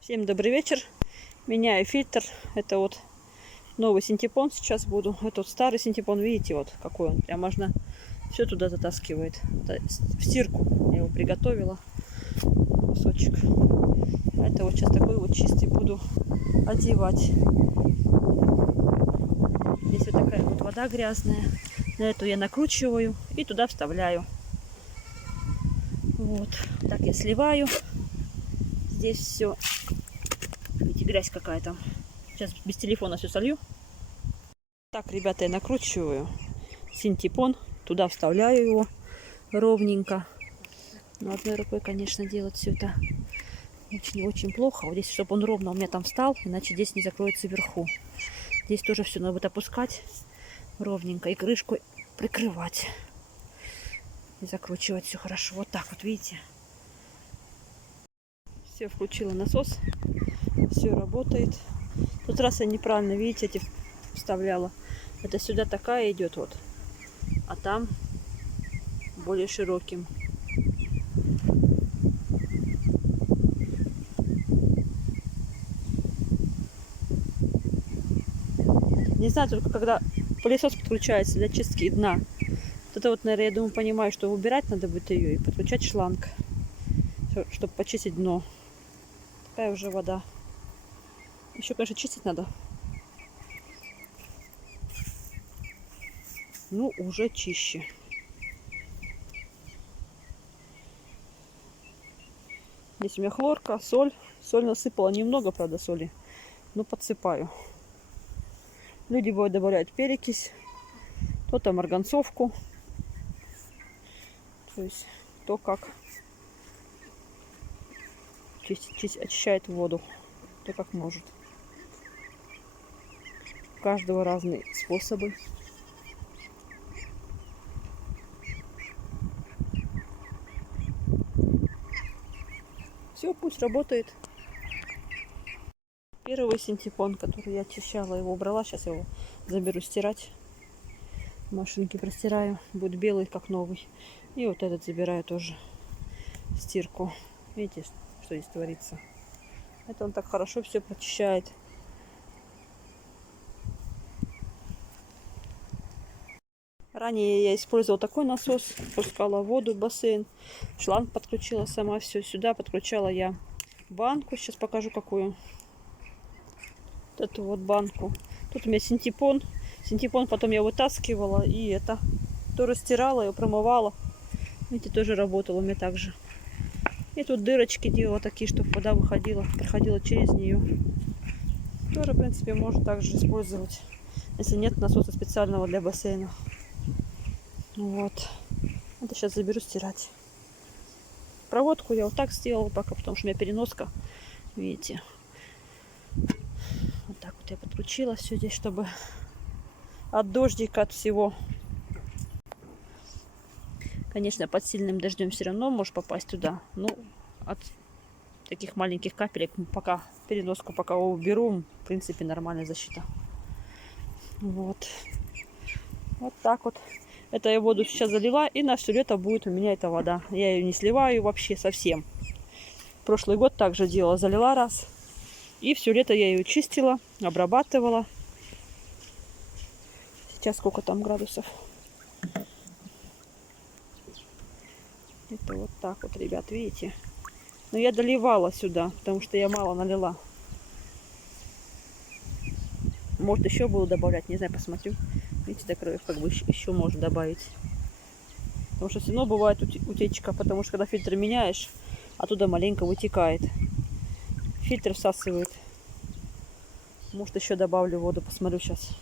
Всем добрый вечер. Меняю фильтр. Это вот новый синтепон сейчас буду. Это вот старый синтепон. Видите, вот какой он. Прям можно все туда затаскивает. Это в стирку я его приготовила. Кусочек. Это вот сейчас такой вот чистый буду одевать. Здесь вот такая вот вода грязная. На эту я накручиваю и туда вставляю. Вот. Так я сливаю. Здесь все. Видите, грязь какая-то. Сейчас без телефона все солью. Так, ребята, я накручиваю синтепон. Туда вставляю его ровненько. Но одной рукой, конечно, делать все это очень-очень плохо. Вот здесь, чтобы он ровно у меня там встал, иначе здесь не закроется вверху. Здесь тоже все надо будет опускать ровненько и крышку прикрывать. И закручивать все хорошо. Вот так вот, видите. Все, включила насос. Все работает. Тут раз я неправильно, видите, эти вставляла. Это сюда такая идет вот. А там более широким. Не знаю, только когда пылесос подключается для чистки дна. Вот это вот, наверное, я думаю, понимаю, что убирать надо будет ее и подключать шланг, чтобы почистить дно. Такая уже вода. Еще, конечно, чистить надо. Ну, уже чище. Здесь у меня хлорка, соль. Соль насыпала немного, правда, соли, но подсыпаю. Люди будут добавлять перекись, кто-то марганцовку. То есть кто как очищает воду, кто как может. У каждого разные способы. Все, пусть работает. Первый синтепон, который я очищала, его убрала. Сейчас я его заберу стирать. В машинке простираю. Будет белый, как новый. И вот этот забираю тоже в стирку. Видите, что здесь творится? Это он так хорошо все прочищает. Ранее я использовала такой насос. Пускала воду в бассейн. Шланг подключила сама. Все сюда подключала я банку. Сейчас покажу какую. Вот эту вот банку. Тут у меня синтепон. Синтепон потом я вытаскивала и это тоже стирала и промывала. Видите, тоже работало у меня так же. И тут дырочки делала такие, чтобы вода выходила, проходила через нее. Тоже, в принципе, можно также использовать, если нет насоса специального для бассейна. Вот. Это сейчас заберу стирать. Проводку я вот так сделала пока, потому что у меня переноска. Видите. Вот так вот я подкрутила все здесь, чтобы от дождика, от всего. Конечно, под сильным дождем все равно может попасть туда. Но от таких маленьких капелек пока переноску пока уберу, в принципе, нормальная защита. Вот. Вот так вот. Это я воду сейчас залила, и на все лето будет у меня эта вода. Я ее не сливаю вообще совсем. Прошлый год также делала, залила раз. И все лето я ее чистила, обрабатывала. Сейчас сколько там градусов? Это вот так вот, ребят, видите? Но я доливала сюда, потому что я мало налила. Может, еще буду добавлять, не знаю, посмотрю. Видите, до краев как бы еще можно добавить. Потому что все равно бывает утечка, потому что когда фильтр меняешь, оттуда маленько вытекает. Фильтр всасывает. Может, еще добавлю воду, посмотрю сейчас.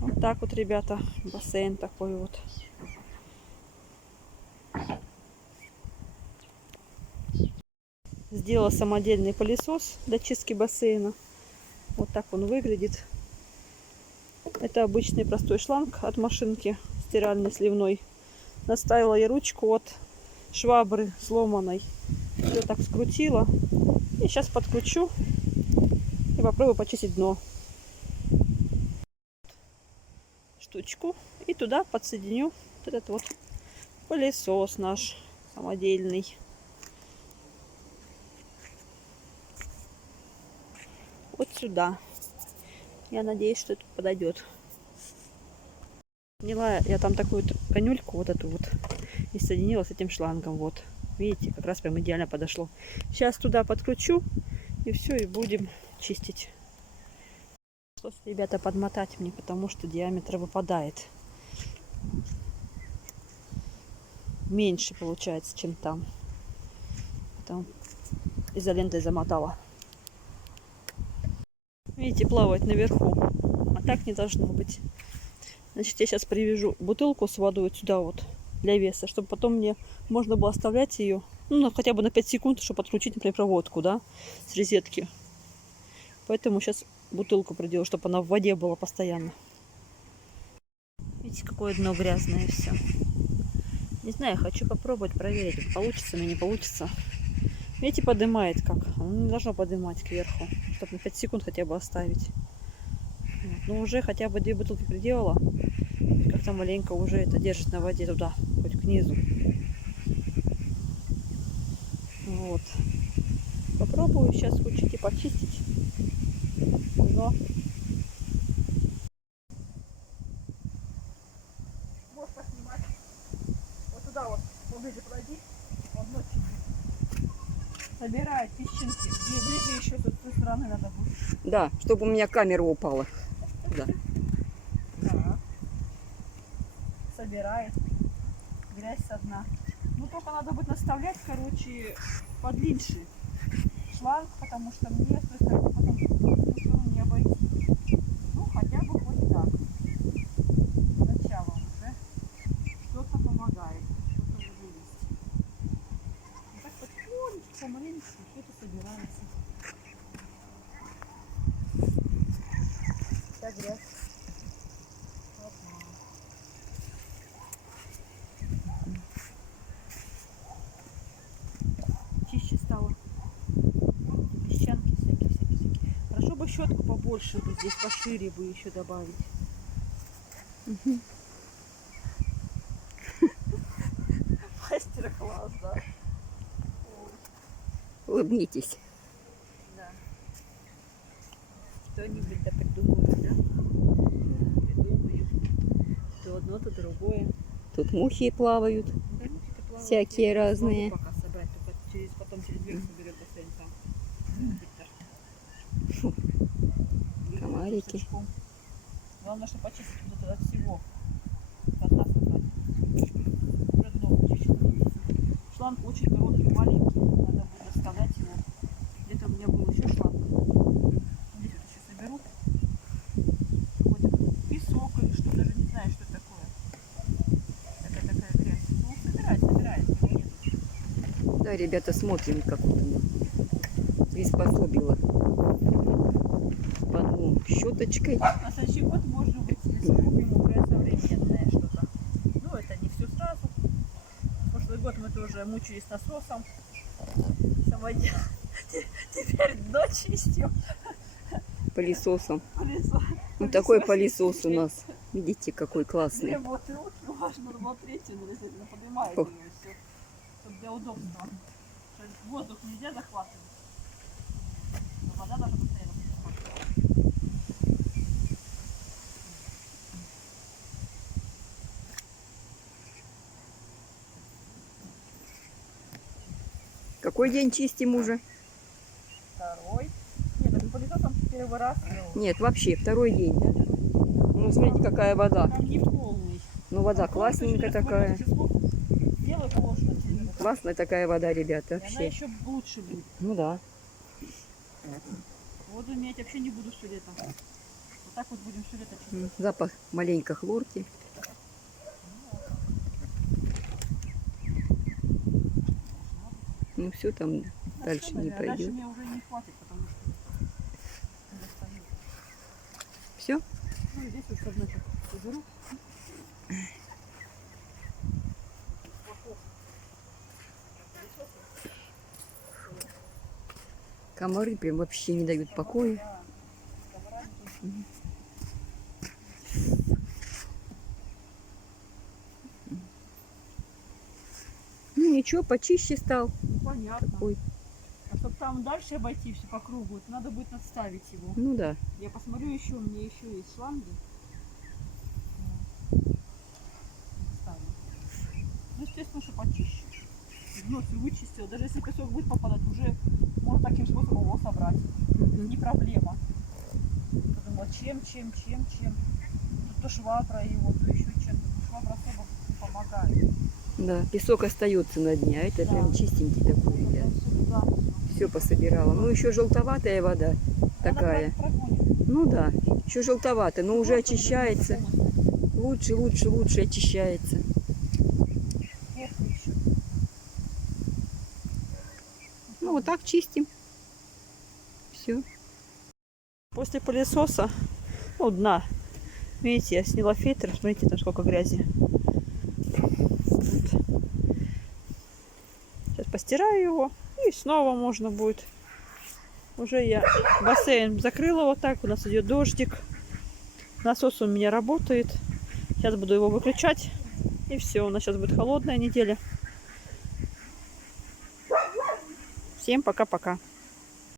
Вот так вот, ребята, бассейн такой вот. Сделала самодельный пылесос для чистки бассейна. Вот так он выглядит. Это обычный простой шланг от машинки стиральной сливной. Наставила я ручку от швабры сломанной. Все так скрутила. И сейчас подкручу и попробую почистить дно. Штучку. И туда подсоединю вот этот вот пылесос наш самодельный. вот сюда. Я надеюсь, что это подойдет. Сняла я там такую вот конюльку, вот эту вот, и соединила с этим шлангом. Вот. Видите, как раз прям идеально подошло. Сейчас туда подкручу, и все, и будем чистить. Пришлось, ребята, подмотать мне, потому что диаметр выпадает. Меньше получается, чем там. Там изолентой замотала. Видите, плавает наверху. А так не должно быть. Значит, я сейчас привяжу бутылку с водой вот сюда вот для веса, чтобы потом мне можно было оставлять ее, ну, хотя бы на 5 секунд, чтобы открутить, например, проводку, да, с розетки. Поэтому сейчас бутылку приделаю, чтобы она в воде была постоянно. Видите, какое дно грязное все. Не знаю, хочу попробовать проверить, получится или не получится. Видите, поднимает как. Оно не должно поднимать кверху, чтобы на 5 секунд хотя бы оставить. Вот. Ну, уже хотя бы 2 бутылки приделала. Как-то маленько уже это держит на воде туда, хоть к низу. Вот. Попробую сейчас включить и почистить. Но можешь поснимать. Вот туда вот, поближе пройди. Вот ночью. Собирает песчинки. И ближе еще тут с той стороны надо будет. Да, чтобы у меня камера упала. Да. Да. Собирает. Грязь со дна. Ну только надо будет наставлять, короче, подлиннее шланг, потому что мне с той стороны потом не обойти. Ну хотя бы хоть так. Сначала уже что-то помогает, что-то уже есть. И так потихонечку, помаленечку что-то собирается. Вся грязь. Чище стало. Песчанки всякие. Хорошо бы щетку побольше бы здесь, пошире бы еще добавить. Мастер-класс, да? Улыбнитесь. Да. Что-нибудь да придумаю, да? Придумаю. То одно, то другое. Тут мухи плавают. Да, Всякие разные. Пока собрать, только потом через верх соберет бассейн там. Комарики. Песочком. Главное, чтобы почистить вот это от всего. От нас собрать. Уже дно почищу становится. Шланг очень короткий, маленький. Надо будет оставлять его. Где-то у меня был еще шланг. Здесь вот еще соберу. Какой-то песок или что, даже не знаю, что это такое. Это такая грязь. Ну, собирает. Его нету. Да, ребята, смотрим, как вот она приспособила по дну щеточкой. На следующий год, может быть, если купим уже современное что-то. Ну, это не все сразу. Прошлый год мы тоже мучились насосом. Самодел. Теперь дно чистим. Пылесосом. Пылесос. Вот такой пылесос у нас. Видите, какой классный. Две бутылки, важно было третью, но если она поднимает Ох. ее все. Чтобы для удобства. Что воздух нельзя захватывать. Но вода должна постоянно захватывать. Какой день чистим уже? Второй. Нет, это пылесосом первый раз. Нет, вообще второй день. Ну, смотрите, какая вода. Там не полный. Ну, вода классненькая такая. Делай положено. Классная такая вода, ребята, И она вообще. еще лучше будет. Ну да. Воду менять вообще не буду все лето. Вот так вот будем все лето чистить. Запах маленько хлорки. Ну все, там дальше не Дальше пойдет. мне уже не хватит, потому что не достаю. Все? Ну и здесь вот одно соберу. Комары прям вообще не дают покоя. Ну ничего, почище стал. Понятно. Такой А чтобы там дальше обойти все по кругу, то надо будет надставить его. Ну да. Я посмотрю еще, у меня еще есть шланги. Надставлю. Ну, естественно, что почище. Вновь вычистила. Даже если песок будет попадать, уже можно таким способом его собрать. Не проблема. Подумала, чем. Тут то швабра его, то еще чем-то. Швабра особо не помогает. Да, песок остается на дне, а это Да. прям чистенький такой. Вот Да. это всё туда. Все пособирала. Ну, еще желтоватая вода такая. Она прогонит. Ну да, еще желтоватая, но уже Просто очищается. полностью. Лучше очищается. Сверху еще. Ну, вот так чистим. Все. После пылесоса, ну, дна, видите, я сняла фильтр, смотрите, там сколько грязи. Вот. Сейчас постираю его, и снова можно будет. Уже я бассейн закрыла вот так, у нас идет дождик. Насос у меня работает. Сейчас буду его выключать, и все, у нас сейчас будет холодная неделя. Всем пока-пока.